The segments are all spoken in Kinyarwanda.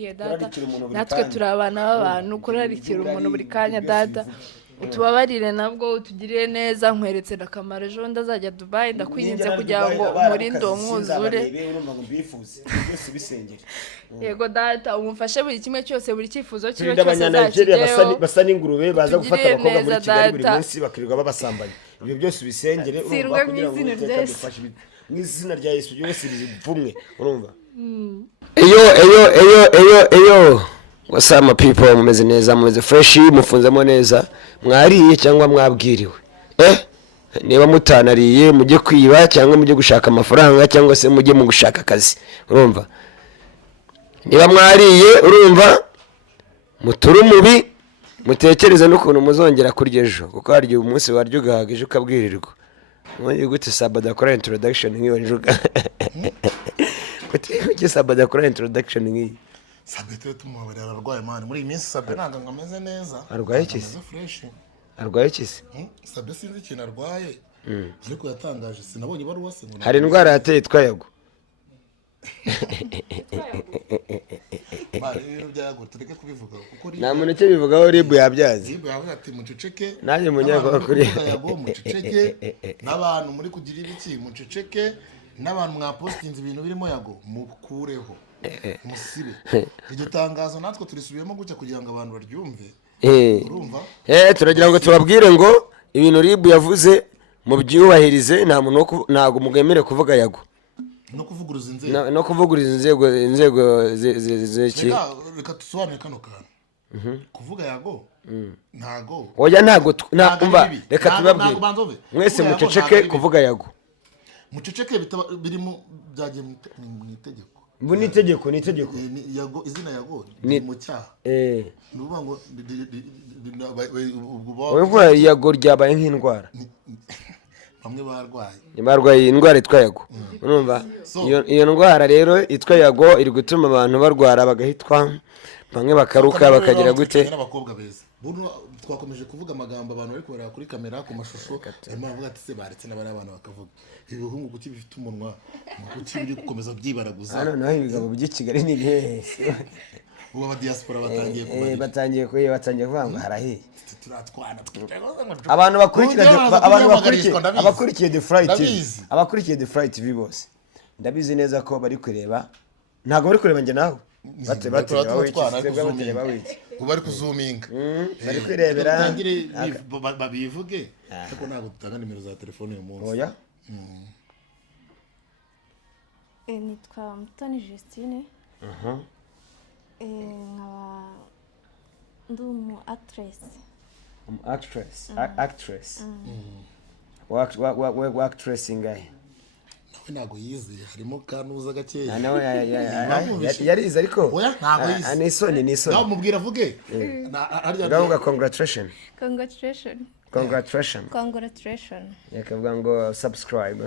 ukwiriye data natwe turi abana b'abantu kurarikira umuntu buri kanya data utubabarire nabwo utugirire neza nkweretse n'akamaro ejo ndazajya Dubai ndakwinginze kugira ngo umurinde uwo mwuzure yego data umufashe buri kimwe cyose buri cyifuzo cyiwe cyose azakigeraho basa n'ingurube baza gufata abakobwa muri Kigali buri munsi bakirirwa babasambanya ibyo byose ubisengere urumva kugira ngo Uwiteka adufashe mu izina rya Yesu byose bizivumwe urumva eyo what's up my people mumeze neza mumeze fresh mufunzemo neza mwariye cyangwa mwabwiriwe niba mutanariye mujye kwiba cyangwa mujye gushaka amafaranga cyangwa se mujye mu gushaka akazi urumva niba mwariye urumva muturu mubi mutekereze n'ukuntu muzongera kurya ejo kuko harya umunsi waryo ugahagije ukabwirirwa mwongeye gute Sabada akora introduction nk'iyo njuga gute Sabada akora introduction nk'iyo Sabete tumubarira ararwaye man muri iyi minsi Sabe nanga ngameze neza arwaye kisi arwaye kisi Sabe sinzi ikintu arwaye ariko yatangaje sinabonye baruwa se hari indwara yateye twayago bari rero byago tureke kubivuga kuko nta muntu cyo bivugaho ribu yabyaze ribu yavuze ati muceceke nanjye munyako kuri yago muceceke n'abantu muri kugira ibiki muceceke n'abantu mwapostinze ibintu birimo yago mukureho musibe iryo tangazo natwe turisubiyemo gutya kugira ngo abantu baryumve urumva turagira ngo tubabwire ngo ibintu ribu yavuze mu byubahirize nta muntu ntago mugemere kuvuga yago no kuvuguruza inzego zeki reka tusobanure kano kantu kuvuga yago ntago oya ntago umva reka tubabwire mwese muceceke kuvuga yago muceceke birimo byagiye mu itegeko ni itegeko yago izina yago ni mu cyaha nuvuga ngo ubwo yago ryabaye nk'indwara bamwe barwaye indwara itwa yago urumva iyo ndwara rero itwa yago iri gutuma abantu barwara bagahitwa bamwe bakaruka bakagira gute n'abakobwa beza twakomeje kuvuga amagambo abantu bari kubara kuri kamera ku mashusho arimo avuga ati se baretse n'abari abantu bakavuga ibihungu kuki bifite umunwa kuki biri gukomeza byibaraguza hano naho ibigabo by'i Kigali ni bihe ubu aba diaspora batangiye kuvuga ngo harahiye turatwana abantu abakurikiye The Flight TV bose ndabizi neza ko bari kureba ntago bari kureba njye nawe bari kuzuminga bari kwirebera babivuge ariko ntabwo dutanga nimero za telefone uyu munsi oya nitwa Mutoni Justine nkaba ndi umu actress actress ingahe nawe ntago yize harimo kanuza gakeya nawe yarize ariko oya ntago yize ni isoni nawe mubwira avuge ndavuga congratulations yakavuga ngo subscribe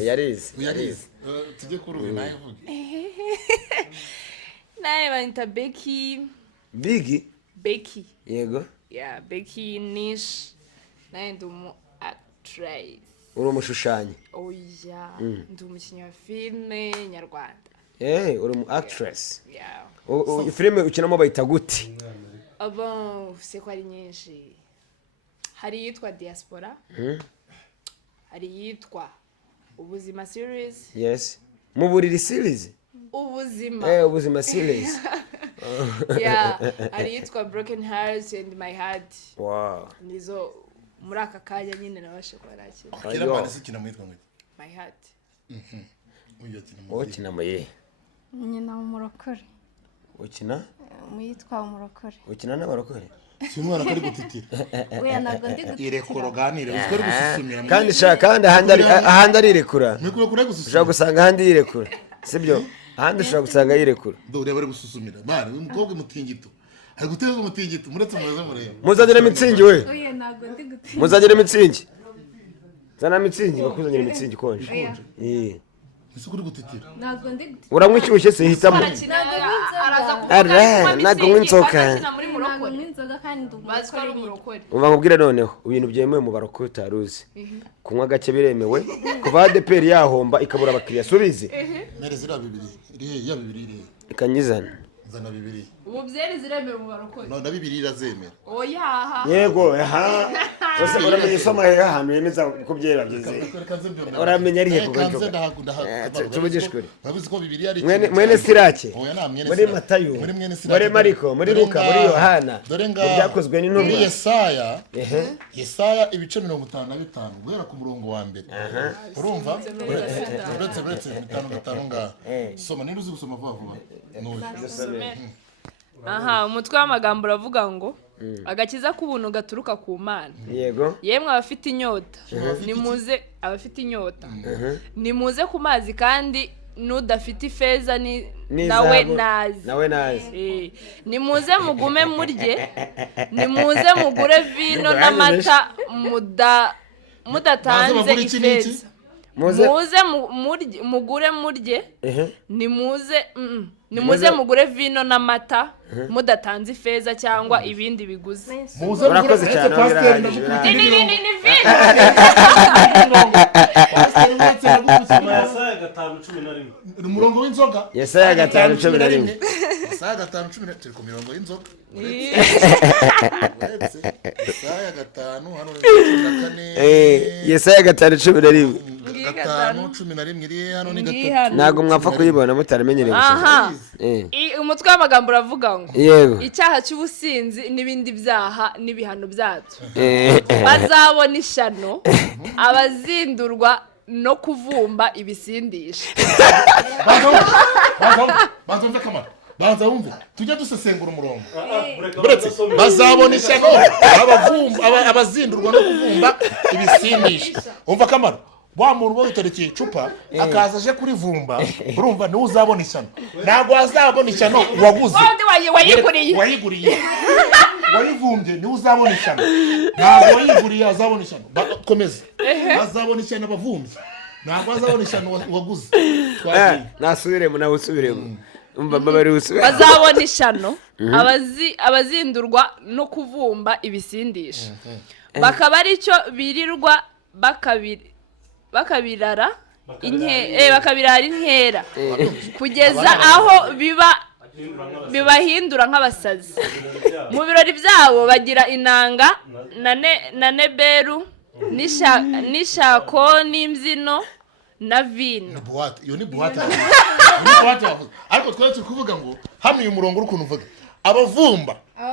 yarize tujye kuri uyu nawe vuge nawe banita Becky yego Becky Nish nawe ndi umu actress uri umushushanyi oya ndi umukinnyi wa filime nyarwanda uri umu actress filime ukinamo bayita gute se ko ari nyinshi hari iyitwa Diaspora hari iyitwa Ubuzima series yes mu buriri series ubuzima series hari iyitwa Broken Hearts and My Heart wow nizo muri aka kanya nyine nabashe kuba nakira kira mwana sikina mwitwa mwite My Heart ukina muye nyina umurokore ukina muyitwa umurokore ukina n'abarokore si umwana kari gutitira oya nago ndi gutitira irekoro ganire uzikora gusuzumira kandi shaka kandi ahandi arirekura mikuru kure gusuzumira ushaka gusanga ahandi yirekura sibyo ahandi ushaka gusanga yirekura ndore bari gusuzumira bari umukobwa mutingito ari guteza umutingito muretse muze murebe muzagire mitsingi we oya nago ndi gutitira muzagire mitsingi zana mitsingi bakuzanira mitsingi konje ese kuri gutitira nago ndi gutitira uramwishyushye se hitamo araza kuvuga nago nk'inzoka umurokore nywa inzoga kandi ndi bazi ko ari umurokore. umurokore umva nkubwire noneho ibintu byemewe mu barokore utaruzi kunywa gake biremewe kuva ADPR yahomba ikabura abakiriya subize mere zira bibiri iri ya bibiri iri ikanyizana zana bibiri ubu byeri ziremewe mu barokore no na bibiri irazemera oya yego aha bose uramenye isoma ahantu yemeza ko byera byeze uramenya ari he kanze tubugishwe urabizi ko bibiri ari mwene Sirake oya na mwene muri Matayo muri Mariko muri Luka muri Yohana byakozwe n'intumwa muri Yesaya ibice 55 guhera ku murongo wa mbere urumva uretse 55 ngaha soma niba uzi gusoma vuba vuba aha umutwe w'amagambo uravuga ngo agakiza k'ubuntu gaturuka ku Mana yego yemwe abafite inyota nimuze abafite inyota nimuze ku mazi kandi n'udafite ifeza nawe nazi nimuze mugume murye nimuze mugure vino n'amata mudatanze ifeza muze mugure murye nimuze mugure vino n'amata mudatanze ifeza cyangwa ibindi biguzi urakoze cyane ni vino umurongo w'inzoga Yesaya 5:11 Yesaya 5:11 turi ku mirongo y'inzoga Yesaya 5 hano ni 14 Yesaya 5:11 5:11 iri hano ni gatatu ntago mwapfa kuyibona mutaramenyereye aha umutwe w'amagambo uravuga ngo yego icyaha cy'ubusinzi n'ibindi byaha n'ibihano byabyo bazabona ishyano abazindurwa no kuvumba ibisindisha bazumve kamara banza wumve tujya dusesengura umurongo bazabona ishyano abazindurwa no kuvumba ibisindisha umva kamara wa muntu witerekeye icupa akaza aje kurivumba urumva niwe uzabona ishyano ntabwo wazabona ishyano waguze wayiguriye wayivumbye niwe uzabona ishyano ntabwo wayiguriye azabona ishyano komeza azabona ishyano abavumbye ntabwo azabona ishyano waguze nasubiremo nawe usubiremo bazabona ishyano abazindurwa no kuvumba ibisindisha bakaba aricyo birirwa bakabirara inkera kugeza aho bibahindura nk'abasazi mu birori byabo bagira inanga na neberu n'ishako n'imbyino na vino iyo ni buwate ariko twari turi kuvuga ngo hano uyu murongo uri ukuntu uvuga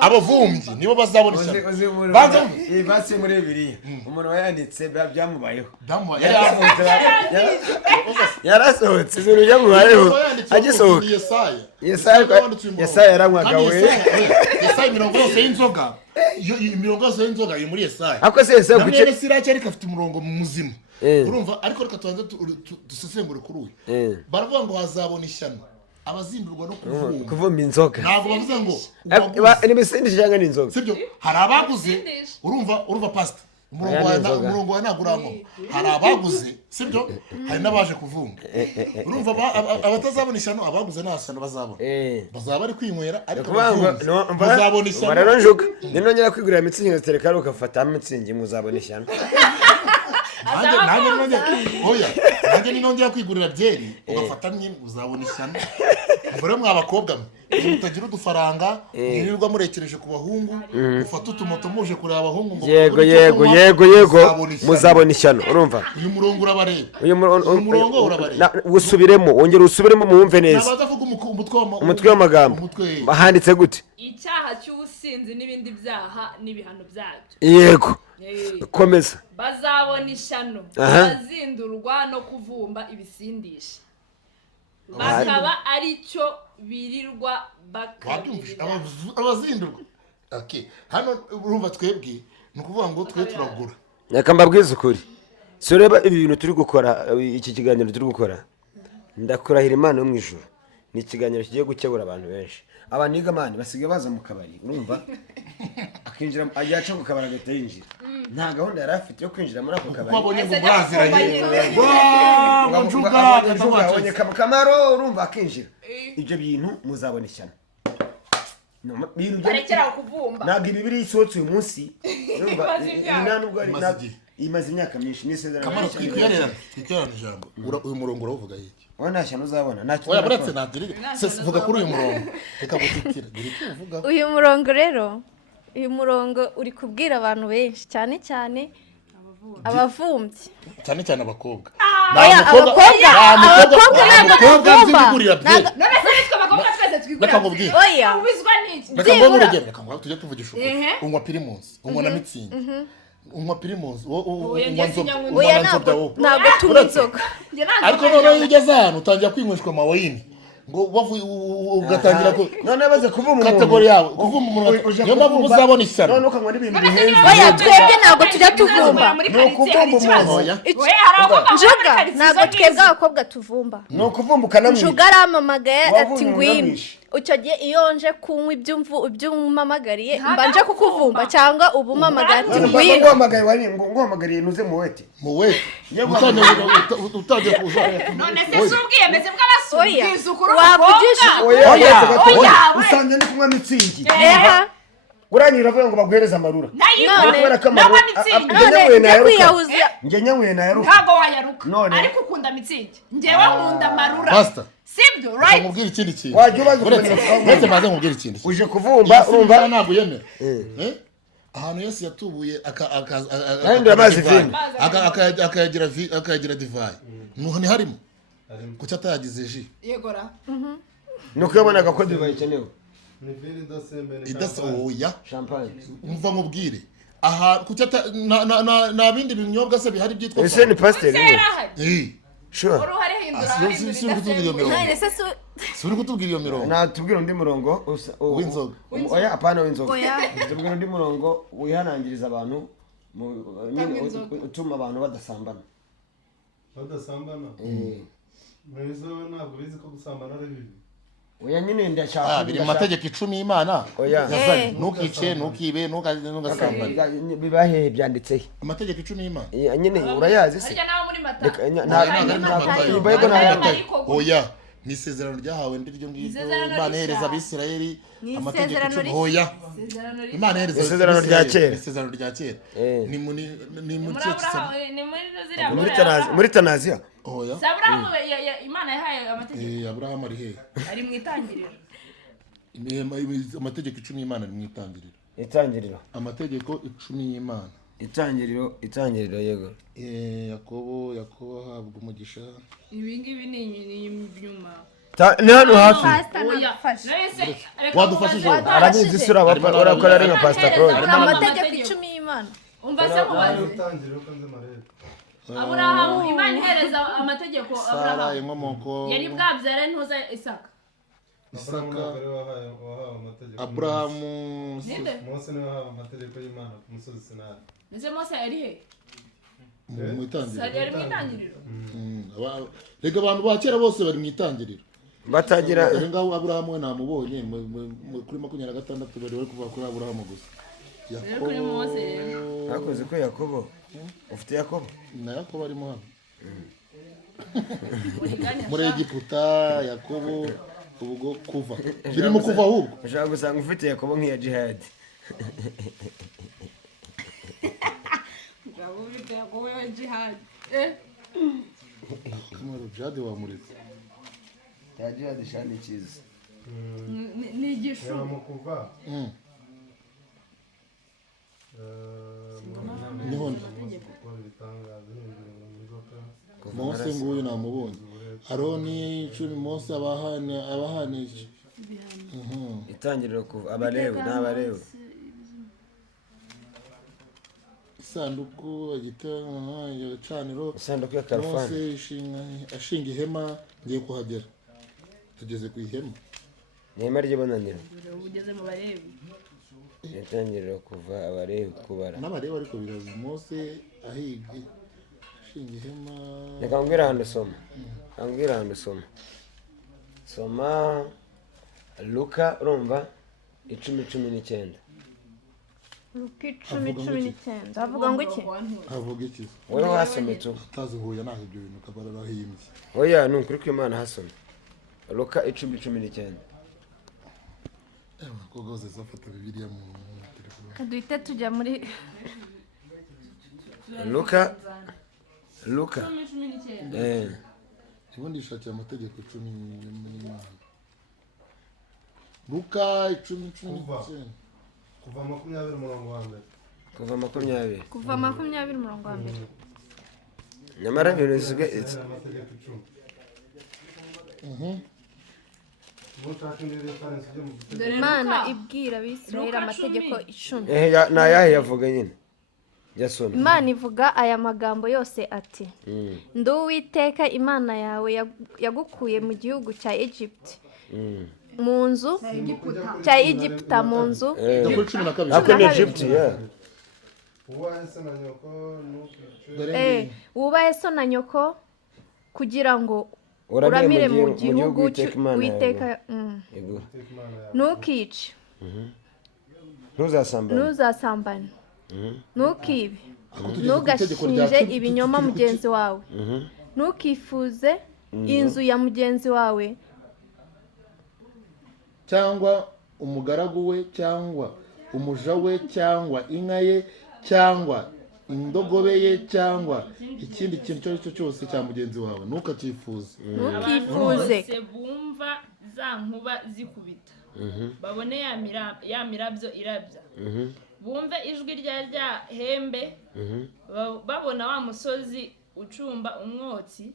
abavumbyi nibo bazabona ishyano basi muri Bibiliya umuntu wayanditse byamubayeho yarasohotse ibintu byamubayeho agisohoka Yesaya yaranywaga we Yesaya imirongo yose y'inzoga iri muri Yesaya ako se Yesaya kuki Sirake ariko afite umurongo muzima urumva ariko reka tubanze dusesengure kuri uyu baravuga ngo hazabona ishyano abazindurwa no kuvumba inzoga ntabwo bavuze ngo n'ibisindisha cyangwa n'inzoga sibyo hari abaguze urumva pastor umurongo wa naguramo hari abaguze sibyo hari n'abaje kuvumba urumva abatazabona ishyano abaguze nta shyano bazaba bari kwinywera ariko bazabona ishyano rero njuga ninongera kwigurira mitsingi ngatereka ari ukafata mitsingi muzabona ishyano nanjye ninongera kwigurira byeri ugafata nyine uzabona ishyano mbere mw'abakobwa mutagira udufaranga mwirirwa murekereje ku bahungu ufata utumoto muje kureba abahungu ngo yego muzabona ishyano urumva uyu murongo urabareba usubiremo wongera usubiremo muwumve neza nabazavuga umutwe w'amagambo handitse gute icyaha cy'ubusinzi n'ibindi byaha n'ibihano byabyo yego komeza bazabona ishyano bazindurwa no kuvumba ibisindisha bakaba aricyo birirwa abazindurwa hano urumva twebwe ni ukuvuga ngo twe turagura reka mbabwize ukuri si ureba ibi bintu turi gukora iki kiganiro turi gukora ndakurahira Imana yo mu ijuru ni ikiganiro kigiye gukebura abantu benshi abantu nigamani basigaye baza mu kabari urumva akinjira yaca ku kabari agahita yinjira nta gahunda yari afite yo kwinjira muri ako kabari wabonye ngo muraziranye abonye kamaro urumva akinjira ibyo bintu muzabona ishyano barekera kuvumba ntabwo ibibiri isohotse uyu munsi imaze imyaka myinshi n'isezerano kamaro twikwererana ijambo uyu murongo urawuvuga iki wowe nta shyano uzabona oya buretse ntadirire vuga kuri uyu murongo reka gutitira gira icyo uvuga uyu murongo rero uyu murongo uri kubwira abantu benshi cyane cyane abavumbyi cyane cyane abakobwa abakobwa ntabwo tuvumba none se nitwe abakobwa twese twigurira reka nkubwire oya reka ngo urugero reka ngo tujye tuvugisha ukuri unywa pirimusi unywa na mitsingi unywa pirimusi unywa nzoga oya ntabwo tunywa inzoga ariko noneho iyo ugeze ahantu utangira kwinyweshwa amawayini ngo bavuye ugatangira ko none baze kuvuma kategori yawe kuvuma umuntu niyo mpamvu muzabona ishyano none ukanywa n'ibintu bihenze oya twebwe ntabwo tujya tuvumba muri karitsiye hari ikibazo oya njuga ntabwo twebwe abakobwa tuvumba ni ukuvumba ukanamwica njuga arampamagaye ati Wavumye ngwino unamwishe. icyo gihe iyo nje kunywa ibyo umpamagariye mbanje kukuvumba cyangwa uba umpamagaye ati ngwino nguhamagariye nuze mu wete muwe utagiye kuza none se si ubwiyemeze bw'abasubwiza ukuri wavugisha usanze ndi kunywa mitsingi eha uranyura avuga ngo baguhereze amarura nawe mitsingi none kwiyahuza njye nyanyweye nayaruka ntabwo wayaruka None. ariko ukunda mitsingi njyewe nkunda amarura pastor sibyo reka right nkubwire ikindi kintu wajya ubaza uretse maze nkubwire ikindi kintu uje kuvumba urumva urumva ntabwo uyemera ahantu Yesu yatubuye Yahinduye amazi vino. akayagira divayi ntiharimo kuki atayagize ji yegora nuko yabonaga ko divayi ikenewe idasohoya champagne umva mubwire aha kuki nta bindi binyobwa se bihari byitwa ese ni pasiteri we Eh, sure wari uhari hindura si uri kutubwira iyo mirongo none se si uri kutubwira iyo mirongo natubwira undi murongo w'inzoga oya apana w'inzoga Oya. tubwira undi murongo wihanangiriza abantu nyine inzoga. utuma abantu badasambana badasambana mwiza we ntabwo bizi ko gusambana ari bibi oya nyine ndashaka biri mu mategeko 10 y'Imana oya ntukice ntukibe ntugasambane bibahehe byanditsehe amategeko 10 y'Imana nyine urayazi se harya nawe muri mata oya ni isezerano ryahawe ndiryo ngiryo Imana ihereza abisirayeli amategeko 10 oya Imana ihereza Isezerano rya kera. isezerano rya kera ni muri muri tanaziya oya Aburahamu Imana yahaye amategeko Aburahamu ari he ari mu itangiriro amategeko 10 y'Imana ari mu itangiriro itangiriro amategeko 10 y'Imana itangiriro yego Yakobo ahabwa umugisha ibi ngibi ni inyuma ni hano hafi wadufashije arabizi isura urakora ari nka pastor Claude amategeko 10 y'Imana umva se mubaze utangire uko nzi marebe Aburahamu Imana ihereza amategeko Sara Aburahamu inkomoko yari bwabyara ntuza Isaka wahawe amategeko Aburahamu ninde Mose niwe wahawe amategeko y'Imana ku musozi Sinayi ese Mose yari he mu itangiriro yari mu itangiriro rega abantu ba kera bose bari mu itangiriro batagira ngaho Aburahamu we namubonye kuri 26 bari kuvuga kuri Aburahamu gusa rero kuri Mose rero hakoze ko Yakobo ufite Yakobo na Yakobo arimo hano muri Egiputa Yakobo ubwo kuva birimo kuva ahubwo ushaka gusanga ufite Yakobo nk'iya jihad ngabo bita Yakobo ya jihad kamaro jihad wamuretse ya jihad shani cyiza ni igishu reba mu kuva niho gukora ibitangaza n'ibintu inzoka Mose nguyu namubonye Aroni 10 Mose abahanisha itangiriro ku abalewe n'abalewe isanduku igicaniro isanduku ya karufani Mose ashinga ihema ngiye kuhagera tugeze ku ihema ihema ry'ibonaniro ugeze mu barebi itangiriro kuva abalewe kubara n'abareba ariko birazi Mose ahige ashinga ihema reka mbwira ahantu soma Luka urumva 10:19 Luka 10:19 avuga ngo iki avuga iki wowe wasomye tu atazi huye naho ibyo bintu kabara rahimbye oya ni ukuri ko Imana hasomye Luka 10:19 abakobwa bose zafata bibiliya mu telefone. duhite tujya muri Luka ubundi ishakira amategeko 10 y'Imana. Luka 10:19. kuva 20 umurongo wa mbere. kuva 20. kuva 20 umurongo wa mbere. Nyamara ibintu bisigaye Amategeko 10. Mushaka indi reference byo mu Imana ibwira abisirayeli amategeko 10. nayahe yavuga nyine yasomye. Imana ivuga aya magambo yose ati ndi Uwiteka Imana yawe yagukuye mu gihugu cya Egypt mu nzu cya Egiputa mu nzu Kuri 12. Ako ni Egypt ya. uwahe se na nyoko nukice. wubahe so na nyoko kugira ngo uramire mu gihugu Uwiteka Yego. ntukice ntuzasambane ntukibe ntugashinje ibinyoma mugenzi wawe ntukifuze inzu ya mugenzi wawe cyangwa umugaragu we cyangwa umuja we cyangwa inka ye cyangwa indogobe ye cyangwa ikindi kintu icyo ari cyo cyose cya mugenzi wawe ntukakifuze. ntukifuze bumva za nkuba zikubita babone ya mirabyo irabya bumve ijwi rya hembe babona wa musozi ucumba umwotsi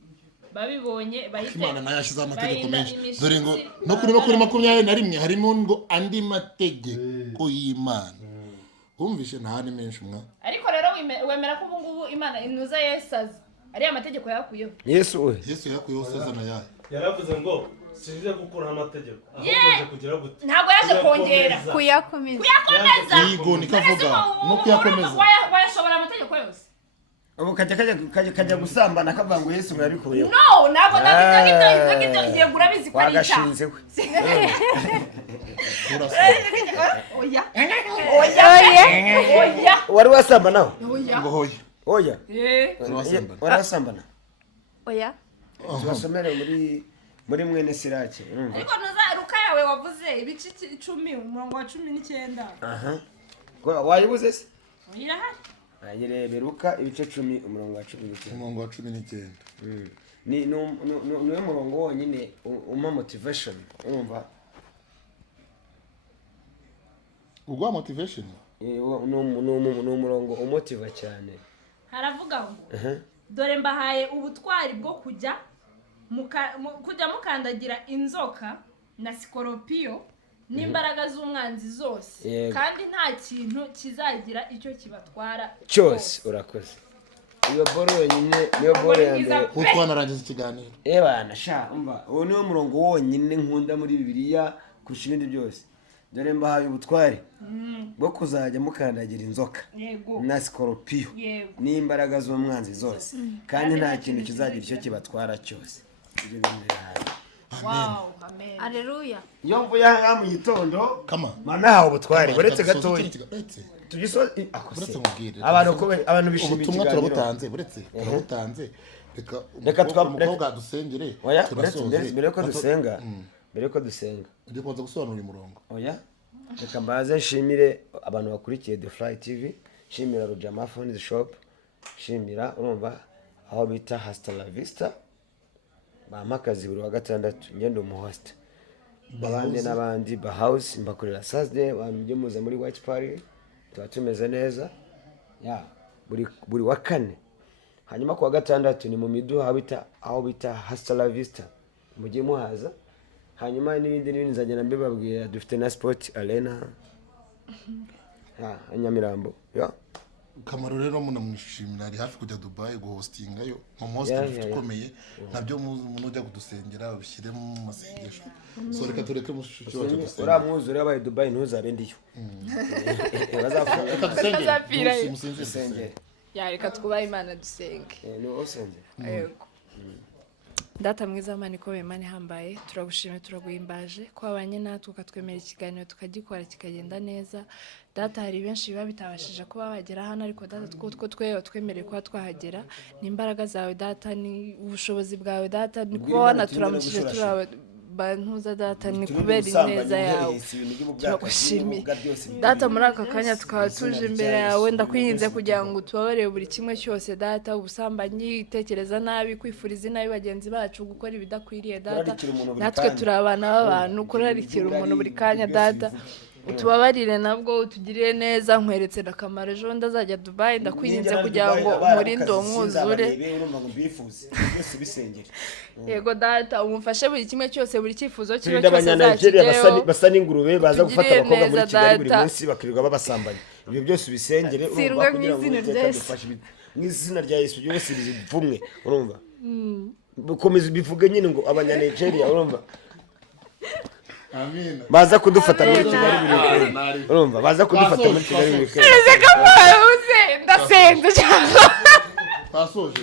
babibonye bahite Imana nayo yashyizeho amategeko menshi dore ngo no kuri 21 harimo ngo andi mategeko y'Imana. Wumvishe nta ni menshi mwa. ariko rero wemera ko ubu ngubu Imana inuza Yesaza ari amategeko yakuyeho. Yesu yakuyeho sezana yayo. Yaravuze ngo sinje gukuraho amategeko ahubwo kugira gute. Ntabwo yaje kongera kuyakomeza Yego nikavuga no kuyakomeza. Wayashobora amategeko yose. ubu kajya gusambana akavuga ngo Yesu yarabikuyeho. No, ntabwo nagita yego urabizi ko ari icyaha. Wagashinze we. Oya. Wari wasambana? Ngo hoya. Oya. Wari wasambana? oya Tubasomere muri mwene Siraki. Ariko Luka yawe wavuze ibice 10 umurongo wa 19. Aha. Wayibuze se? Irahari. Ayirebe Luka ibice 10 umurongo wa 19. Umurongo wa 19. Niwe murongo wonyine uma motivation urumva. Ugwa motivation? Ni umurongo umotiva cyane. Haravuga ngo dore mbahaye ubutwari bwo kujya mukandagira inzoka na sikoropiyo n'imbaraga z'umwanzi zose kandi nta kintu kizagira icyo kibatwara cyose. Urakoze. Iyo boro yonyine niyo boro ya mbere utwanarangiza ikiganiro. Bana sha umva uwo niwo murongo wonyine nkunda muri Bibiliya kurusha ibindi byose. Dore mbahaye ubutware bwo kuzajya mukandagira inzoka na sikoropiyo n'imbaraga z'umwanzi zose kandi nta kintu kizagira icyo kibatwara cyose. Ibyo bimeraye. Wow, amen. Alleluia. Iyo mvuye aha mu gitondo Kama mana hawo ubutware buretse gatoya tugisoze abantu bishimiye ubutumwa turabutanze turabutanze reka umukobwa dusengere mbere ko dusenga ndi kuza gusobanura umurongo. Oya reka mbaze nshimire abantu bakurikiye The Fly TV, nshimira Rujama Phones Shop, nshimira urumva aho bita Hasta La Vista bamakazi buri wa gatandatu ngendo mu host babandi n'abandi ba house mbakorera Saturday bamujye muza muri White Party tuba tumeze neza ya buri wa kane. Hanyuma ku wa gatandatu ni mu miduha aho bita Hasta La Vista mujye muhaza. Hanyuma n'ibindi nzagenda mbibabwira dufite na Sport Arena Nyamirambo ya Kamaro rero munamwishimira ari hafi kujya Dubai guhostingayo mu host ukomeye nabyo munujya kudusengera babishyire mu masengesho. So reka tureke mushiki wacu dusengera uramwuzure abaye Dubai ntuzabe ndiyo bazapfira dusengere ya reka twubahe Imana dusenge. ni osenge Yego. Data mwiza Imana ikomeye Imana ihambaye turagushimye turaguhimbaje ko abanye natwe ukatwemera ikiganiro tukagikora kikagenda neza. Data hari benshi biba bitabashije kuba bagera hano ariko data two twemereye kuba twahagera ni imbaraga zawe data ni ubushobozi bwawe data ni kuba wanaturamukije bantuza data ni kubera ineza yawe turagushimiye data muri aka kanya tukaba tuje imbere yawe ndakwinginze kugira ngo tubabarire buri kimwe cyose data ubusambanyi itekereza nabi kwifuriza inabi bagenzi bacu gukora ibidakwiriye data natwe turi abana b'abantu kurarikira umuntu buri kanya data utubabarire nabwo utugirire neza nkweretse akamaro ejo ndazajya Dubai ndakwinginze kugira ngo umurinde uwo mwuzure yego data umufashe buri kimwe cyose buri cyifuzo kibe cyose azakigeraho basa n'ingurube baza gufata abakobwa muri Kigali buri munsi bakirirwa babasambanya ibyo byose ubisengere urumva kugira ngo mu izina rya Yesu byose bizivumwe urumva bukomeza bivuge nyine ngo abanya-Nigeria urumva Amina. baza kudufata muri Kigali buri urumva baza kudufata muri Kigali buri kare ndasenze cyangwa Twasoje.